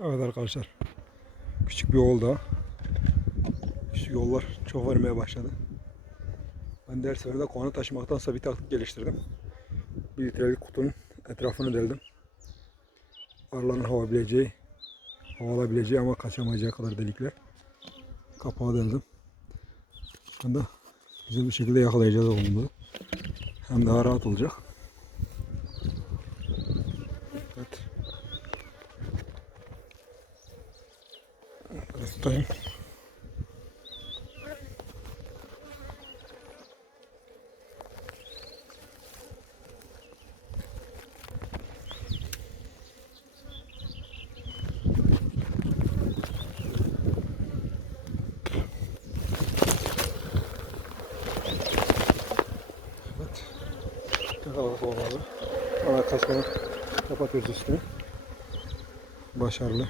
Evet arkadaşlar. Küçük bir yol daha. Küçük yollar çok vermeye başladı. Ben de her seferde kovanı taşımaktansa bir taktik geliştirdim. Bir litrelik kutunun etrafını deldim. Arıların hava bileceği, hava alabileceği ama kaçamayacağı kadar delikler. Kapağı deldim. Şu anda güzel bir şekilde yakalayacağız oğlumuzu. Hem daha rahat olacak. Evet. Yakaladık olmalı. Ana kaskını kapatıyoruz üstüne. Başarılı.